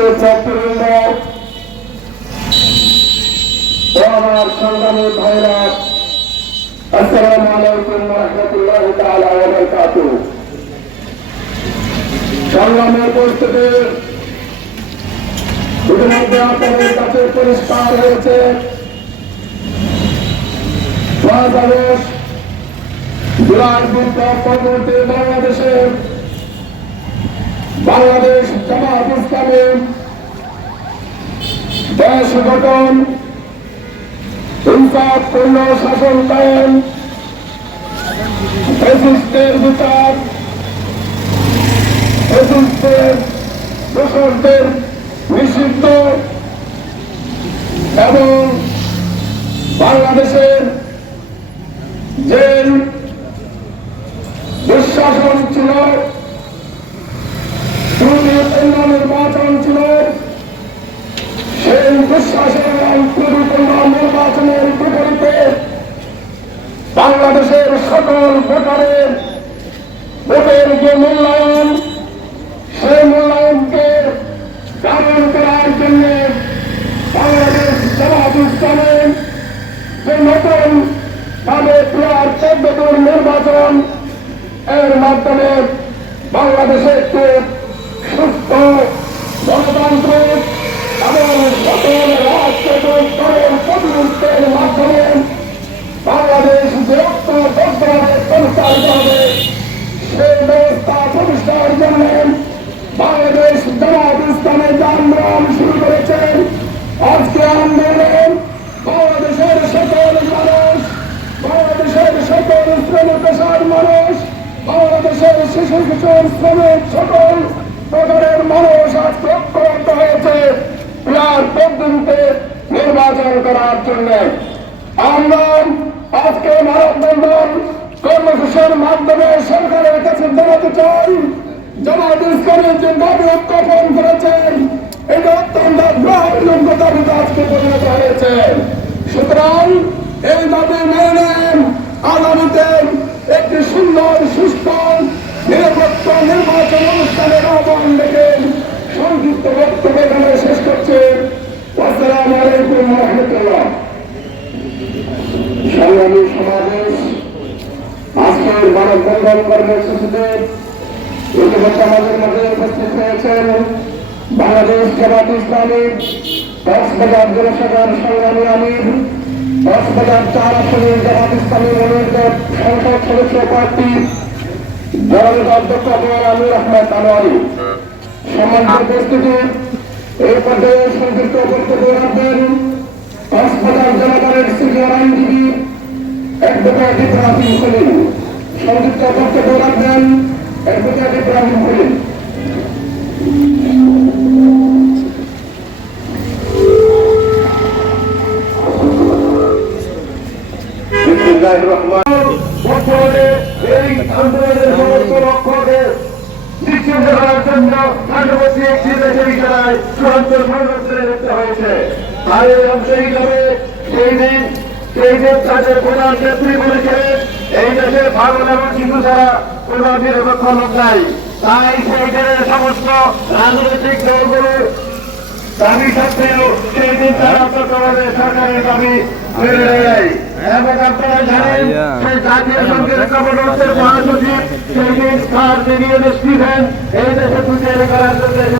উপস্থিত নেতৃবৃন্দ ও আমার সংগ্রামী ভাইরা, আসসালামু আলাইকুম ওয়া রাহমাতুল্লাহি তাআলা ওয়া বারাকাতুহু। সংগ্রামের উপস্থিতি ইতিমধ্যে আপনাদের কাছে পরিষ্কার হয়েছে। 5 আগস্ট জুলাই বিপ্লব পরবর্তী বাংলাদেশ জামাত ইসলামী দেশ গঠন, ইনসাফপূর্ণ শাসন কায়েম, ফ্যাসিস্টের বিচার, ফ্যাসিস্টের দোষরদের নিষিদ্ধ এবং বাংলাদেশের যে দুঃশাসন ছিল, ত্রুটিপূর্ণ নির্বাচন ছিল, সেই দুঃশাসন এবং ত্রুটিপূর্ণ নির্বাচনের বিপরীতে বাংলাদেশের সকল ভোটারের ভোটের যে মূল্যায়ন, সেই মূল্যায়নকে গ্রহণ করার জন্য বাংলাদেশ জামাত ইসলামী যে নতুন ভাবে ক্রিয়ার পদ্ধতির নির্বাচন এর মাধ্যমে বাংলাদেশে একটি সুস্থ গণতান্ত্রিক এবং সকল রাজনৈতিক দলের প্রতিনিধিত্বের মাধ্যমে বাংলাদেশ যে ঐক্যবদ্ধভাবে পরিচালিত হবে সেই ব্যবস্থা প্রতিষ্ঠার জন্য বাংলাদেশ জামাত ইসলামী যে আন্দোলন শুরু করেছেন। আজকে আন্দোলন বাংলাদেশের সকল মানুষ, বাংলাদেশের সকল শ্রমিক পেশার মানুষ, বাংলাদেশের শিশু কিশোর শ্রমিক সকল প্রকারের মানুষ আজকে ঐক্যবদ্ধ হয়েছে ক্রিয়ার পদ্ধতিতে নির্বাচন করার জন্য। আমরা আজকে মানববন্ধন কর্মসূচির মাধ্যমে সরকারের কাছে জানাতে চাই, জামাত ইসলামী যে দাবি উত্থাপন করেছেন এটা অত্যন্ত গ্রহণযোগ্য দাবিতে আজকে পরিণত হয়েছে। সুতরাং এই দাবি মেনে নেন, আগামীতে একটি সুন্দর সুস্থ নিরপেক্ষ নির্বাচন অনুষ্ঠানের আহ্বান রেখে সংক্ষিপ্ত বক্তব্য এখানে শেষ করছে। আসসালামু আলাইকুম ওয়া রাহমাতুল্লাহ। সংগ্রামী সমাবেশ আজকের মানববন্ধন কর্মসূচিতে ইতিমধ্যে আমাদের মধ্যে উপস্থিত হয়েছেন বাংলাদেশ জামাত ইসলামী কক্সবাজার জেলা শাখার সংগ্রামী আমির, কক্সবাজার 4 আসনের জামাত ইসলামী মনোনীত সংসদ সদস্য প্রার্থী জননেতা অধ্যক্ষ আমির আহমেদ আনোয়ারি। সম্মানিত উপস্থিতি, এই পর্যায়ে সংক্ষিপ্ত বক্তব্য রাখবেন কক্সবাজার জনগণের সিনিয়র আইনজীবী অ্যাডভোকেট ইব্রাহিম খলিল। সংক্ষিপ্ত বক্তব্য রাখবেন অ্যাডভোকেট ইব্রাহিম খলিল। এই আন্দোলনের সমস্ত লক্ষ্যকে নিশ্চিত করার জন্য পার্শ্ববর্তী একটি দেশের ইশারায় চূড়ান্ত সংরক্ষণে দেখতে হয়েছে। আর এই অংশ হিসাবে সেই দিন তাদের প্রধান নেত্রী বলেছিলেন এই দেশের পাগল এবং শিশু ছাড়া কোন নিরপেক্ষ লোক নাই। তাই সেই দিনের সমস্ত রাজনৈতিক দলগুলোর দাবি সত্ত্বেও সেই দিন তারা চট্টগ্রামে সরকারের দাবি মেনে নেয়। এবং আপনারা জানেন সেই জাতীয় সংঘের কমান্ডারের মহাসচিব সেই দিন স্টার মিলিয়ন স্টিভেন এই দেশে দুটি করার জন্য